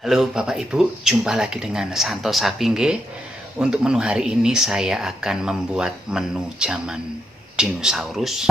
Halo Bapak Ibu, jumpa lagi dengan Santo Sapingge. Untuk menu hari ini saya akan membuat menu zaman dinosaurus.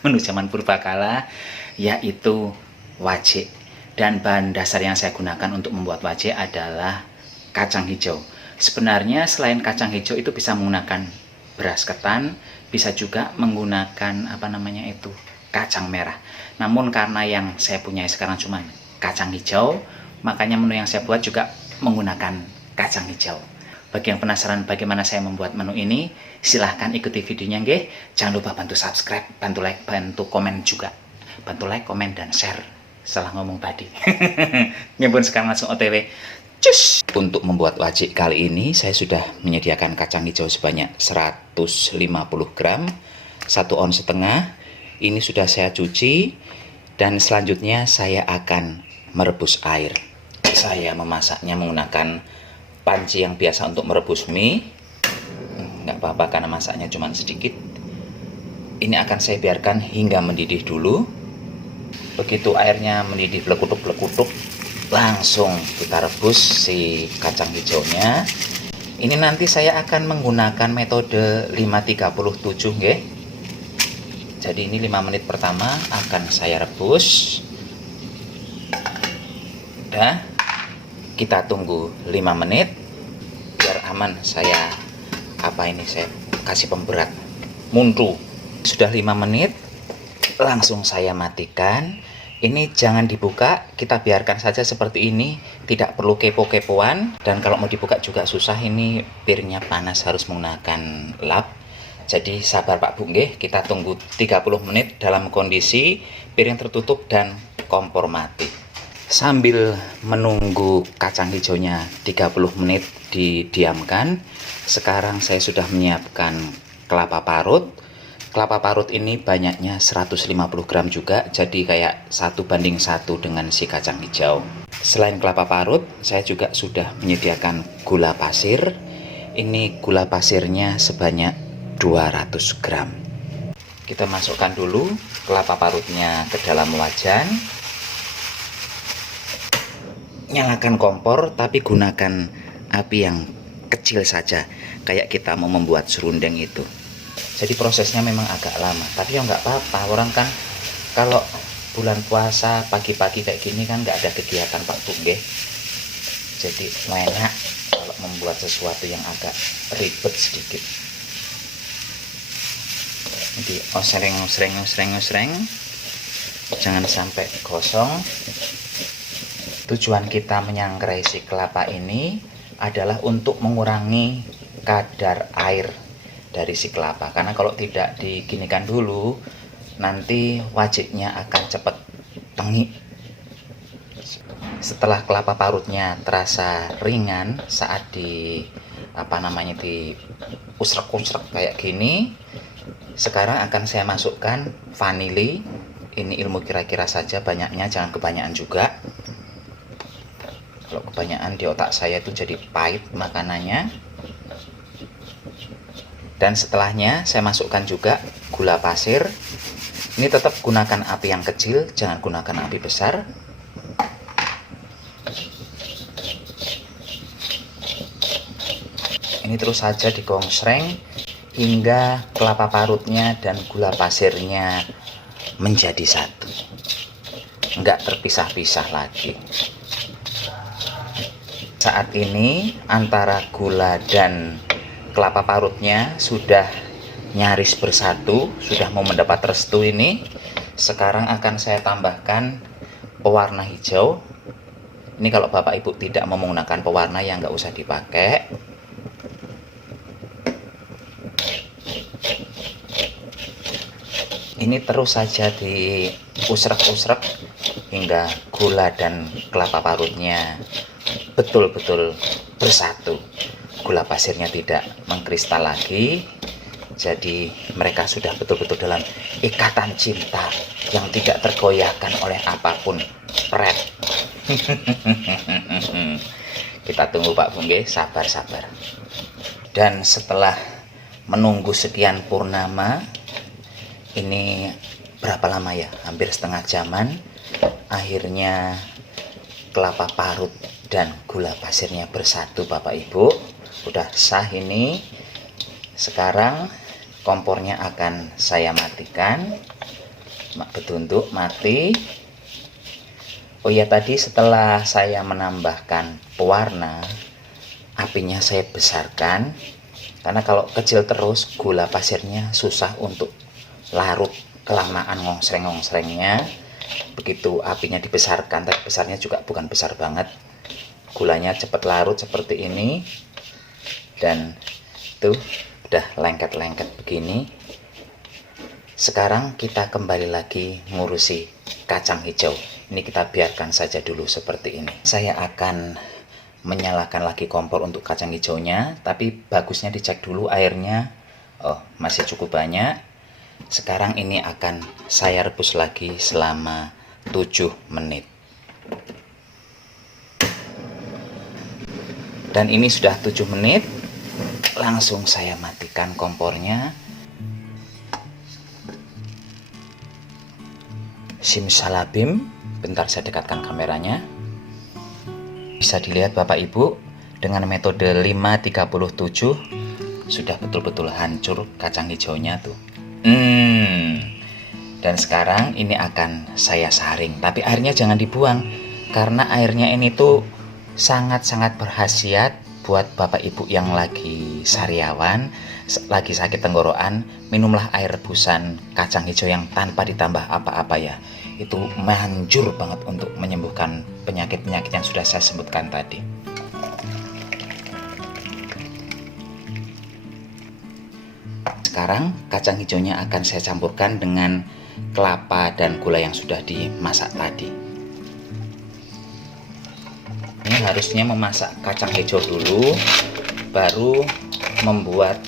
Menu zaman purbakala, yaitu wajik. Dan bahan dasar yang saya gunakan untuk membuat wajik adalah kacang hijau. Sebenarnya selain kacang hijau itu bisa menggunakan beras ketan, bisa juga menggunakan kacang merah. Namun karena yang saya punya sekarang cuma kacang hijau, makanya menu yang saya buat juga menggunakan kacang hijau. Bagi yang penasaran bagaimana saya membuat menu ini, silahkan ikuti videonya nggih. Jangan lupa bantu subscribe, bantu like, bantu komen juga. Bantu like, komen, dan share. Salah ngomong tadi. Nyebut sekarang langsung OTW. Cus! Untuk membuat wajik kali ini saya sudah menyediakan kacang hijau sebanyak 150 gram, 1,5 ons. Ini sudah saya cuci dan selanjutnya saya akan merebus air. Saya memasaknya menggunakan panci yang biasa untuk merebus mie. Nggak apa-apa karena masaknya cuma sedikit. Ini akan saya biarkan hingga mendidih dulu. Begitu airnya mendidih belekutuk-belekutuk, langsung kita rebus si kacang hijaunya. Ini nanti saya akan menggunakan metode 537 nggih. Jadi ini 5 menit pertama akan saya rebus. Udah, kita tunggu 5 menit biar aman. Saya kasih pemberat muntu. Sudah 5 menit, langsung saya matikan. Ini jangan dibuka, kita biarkan saja seperti ini, tidak perlu kepo-kepoan. Dan kalau mau dibuka juga susah, ini piringnya panas, harus menggunakan lap. Jadi sabar Pak Bu nggih, kita tunggu 30 menit dalam kondisi piring tertutup dan kompor mati. Sambil menunggu kacang hijaunya 30 menit didiamkan, sekarang saya sudah menyiapkan kelapa parut. Kelapa parut ini banyaknya 150 gram juga, jadi kayak 1:1 dengan si kacang hijau. Selain kelapa parut, saya juga sudah menyediakan gula pasir. Ini gula pasirnya sebanyak 200 gram. Kita masukkan dulu kelapa parutnya ke dalam wajan. Nyalakan kompor, tapi gunakan api yang kecil saja, kayak kita mau membuat serundeng itu. Jadi prosesnya memang agak lama, tapi ya nggak apa-apa. Orang kan kalau bulan puasa pagi-pagi kayak gini kan nggak ada kegiatan Pak Bu nggih. Jadi enak kalau membuat sesuatu yang agak ribet sedikit. Jadi osreng, jangan sampai gosong. Tujuan kita menyangrai si kelapa ini adalah untuk mengurangi kadar air dari si kelapa, karena kalau tidak diginikan dulu nanti wajiknya akan cepat tengi. Setelah kelapa parutnya terasa ringan saat di usrek-usrek kayak gini, sekarang akan saya masukkan vanili. Ini ilmu kira-kira saja, banyaknya jangan kebanyakan juga. Kalau kebanyakan di otak saya itu jadi pahit makanannya. Dan setelahnya saya masukkan juga gula pasir. Ini tetap gunakan api yang kecil, jangan gunakan api besar. Ini terus saja digongsreng hingga kelapa parutnya dan gula pasirnya menjadi satu, enggak terpisah-pisah lagi. Saat ini antara gula dan kelapa parutnya sudah nyaris bersatu, sudah mau mendapat restu ini. Sekarang akan saya tambahkan pewarna hijau. Ini kalau Bapak Ibu tidak mau menggunakan pewarna ya nggak usah dipakai. Ini terus saja diusrek-usrek hingga gula dan kelapa parutnya betul-betul bersatu. Gula pasirnya tidak mengkristal lagi, jadi mereka sudah betul-betul dalam ikatan cinta yang tidak tergoyahkan oleh apapun. Pret. Kita tunggu Pak Bu nggih, sabar-sabar. Dan setelah menunggu sekian purnama, ini berapa lama ya? Hampir setengah jaman. Akhirnya kelapa parut dan gula pasirnya bersatu Bapak Ibu. Udah sah ini. Sekarang kompornya akan saya matikan. Betutuk mati. Oh ya, tadi setelah saya menambahkan pewarna, apinya saya besarkan. Karena kalau kecil terus gula pasirnya susah untuk larut, kelamaan ngongsreng-ngongsrengnya. Begitu apinya dibesarkan, tapi besarnya juga bukan besar banget, gulanya cepat larut seperti ini. Dan tuh udah lengket-lengket begini. Sekarang kita kembali lagi ngurusi kacang hijau. Ini kita biarkan saja dulu seperti ini. Saya akan menyalakan lagi kompor untuk kacang hijaunya, tapi bagusnya dicek dulu airnya. Oh, masih cukup banyak. Sekarang ini akan saya rebus lagi selama 7 menit. Dan ini sudah 7 menit. Langsung saya matikan kompornya. Simsalabim. Bentar saya dekatkan kameranya. Bisa dilihat Bapak Ibu, dengan metode 537 sudah betul-betul hancur kacang hijaunya tuh. Dan sekarang ini akan saya saring, tapi airnya jangan dibuang karena airnya ini tuh sangat-sangat berkhasiat buat Bapak Ibu yang lagi sariawan, lagi sakit tenggorokan. Minumlah air rebusan kacang hijau yang tanpa ditambah apa-apa ya. Itu manjur banget untuk menyembuhkan penyakit-penyakit yang sudah saya sebutkan tadi. Sekarang kacang hijaunya akan saya campurkan dengan kelapa dan gula yang sudah dimasak tadi. Ini harusnya memasak kacang hijau dulu, baru membuat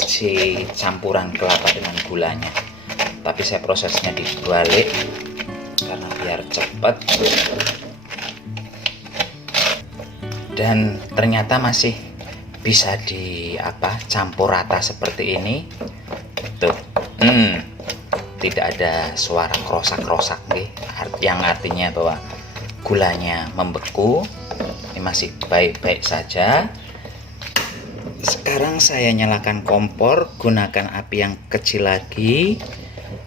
si campuran kelapa dengan gulanya. Tapi saya prosesnya dibalik karena biar cepat. Dan ternyata masih bisa campur rata seperti ini. Tuh. Tidak ada suara krosak-krosak nih, yang artinya bahwa gulanya membeku. Ini masih baik-baik saja. Sekarang saya nyalakan kompor, gunakan api yang kecil lagi,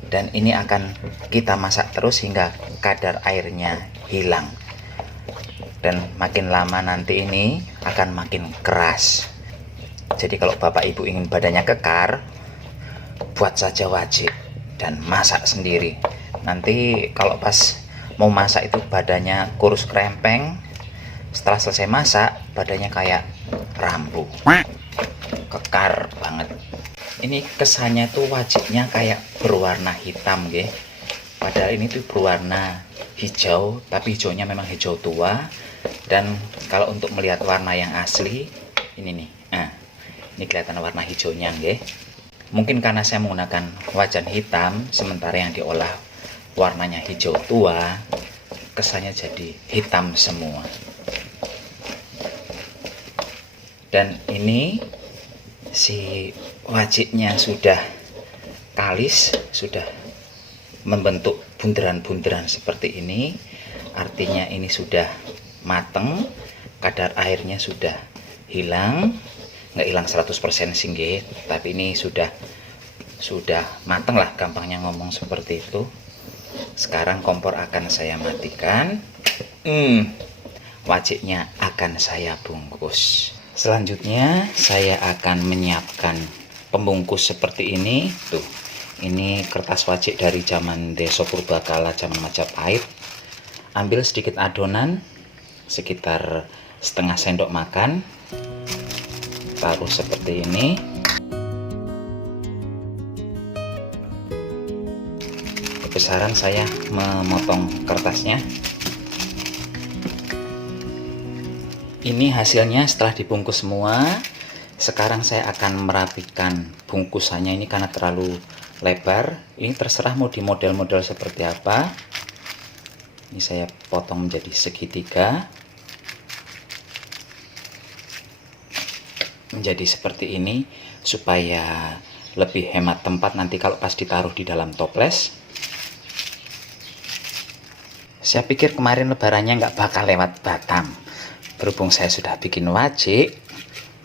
dan ini akan kita masak terus hingga kadar airnya hilang. Dan makin lama nanti ini akan makin keras. Jadi kalau Bapak Ibu ingin badannya kekar, buat saja wajib dan masak sendiri. Nanti kalau pas mau masak itu badannya kurus krempeng. Setelah selesai masak, badannya kayak rambu, kekar banget. Ini kesannya tuh wajibnya kayak berwarna hitam ya. Padahal ini tuh berwarna hijau, tapi hijaunya memang hijau tua. Dan kalau untuk melihat warna yang asli, ini nih, ini kelihatan warna hijaunya ya. Mungkin karena saya menggunakan wajan hitam, sementara yang diolah warnanya hijau tua, kesannya jadi hitam semua. Dan ini si wajiknya sudah kalis, sudah membentuk bunderan-bunderan seperti ini. Artinya ini sudah mateng, kadar airnya sudah hilang. Nggak hilang 100% sih nggih, tapi ini sudah mateng lah, gampangnya ngomong seperti itu. Sekarang kompor akan saya matikan. Wajiknya akan saya bungkus. Selanjutnya saya akan menyiapkan pembungkus seperti ini. Tuh, ini kertas wajik dari zaman Desa Purbakala, zaman Majapahit. Ambil sedikit adonan, sekitar setengah sendok makan. Taruh seperti ini. Kebesaran saya memotong kertasnya. Ini hasilnya setelah dibungkus semua. Sekarang saya akan merapikan bungkusannya ini karena terlalu lebar. Ini terserah mau di model-model seperti apa. Ini saya potong menjadi segitiga. Menjadi seperti ini supaya lebih hemat tempat nanti kalau pas ditaruh di dalam toples. Saya pikir kemarin lebarannya nggak bakal lewat Batam. Berhubung saya sudah bikin wajik,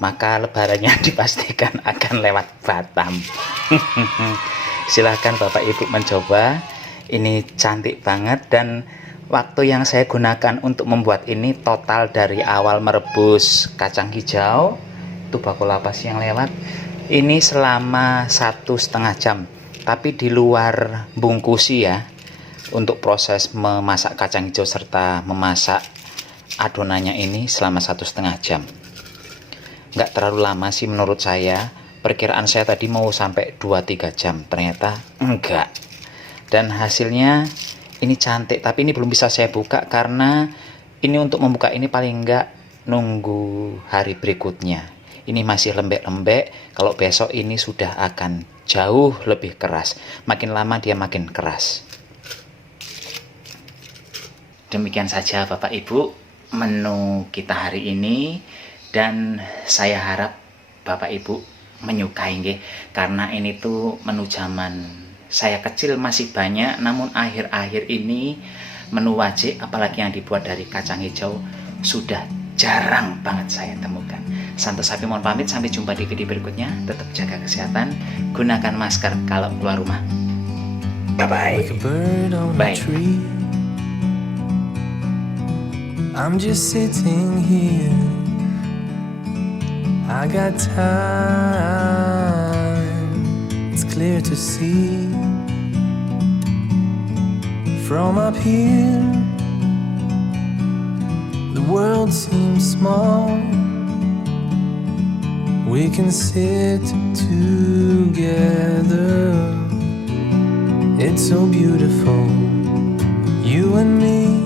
maka lebarannya dipastikan akan lewat Batam. Silahkan Bapak Ibu mencoba. Ini cantik banget, dan waktu yang saya gunakan untuk membuat ini total dari awal merebus kacang hijau, itu bakul lapas yang lewat, ini selama 1,5 jam. Tapi di luar bungkusi ya, untuk proses memasak kacang hijau serta memasak adonannya ini selama 1,5 jam. Nggak terlalu lama sih menurut saya. Perkiraan saya tadi mau sampai 2-3 jam, ternyata enggak. Dan hasilnya ini cantik, tapi ini belum bisa saya buka karena ini untuk membuka ini paling enggak nunggu hari berikutnya. Ini masih lembek-lembek, kalau besok ini sudah akan jauh lebih keras. Makin lama dia makin keras. Demikian saja Bapak Ibu menu kita hari ini, dan saya harap Bapak Ibu menyukai nggih, karena ini tuh menu zaman saya kecil masih banyak, namun akhir-akhir ini menu wajik apalagi yang dibuat dari kacang hijau sudah jarang banget saya temukan. Santo Sapi mohon pamit, sampai jumpa di video berikutnya. Tetap jaga kesehatan, gunakan masker kalau keluar rumah. Bye-bye. Bye. I'm just sitting here, I got time, it's clear to see. From up here, the world seems small. We can sit together, it's so beautiful, you and me.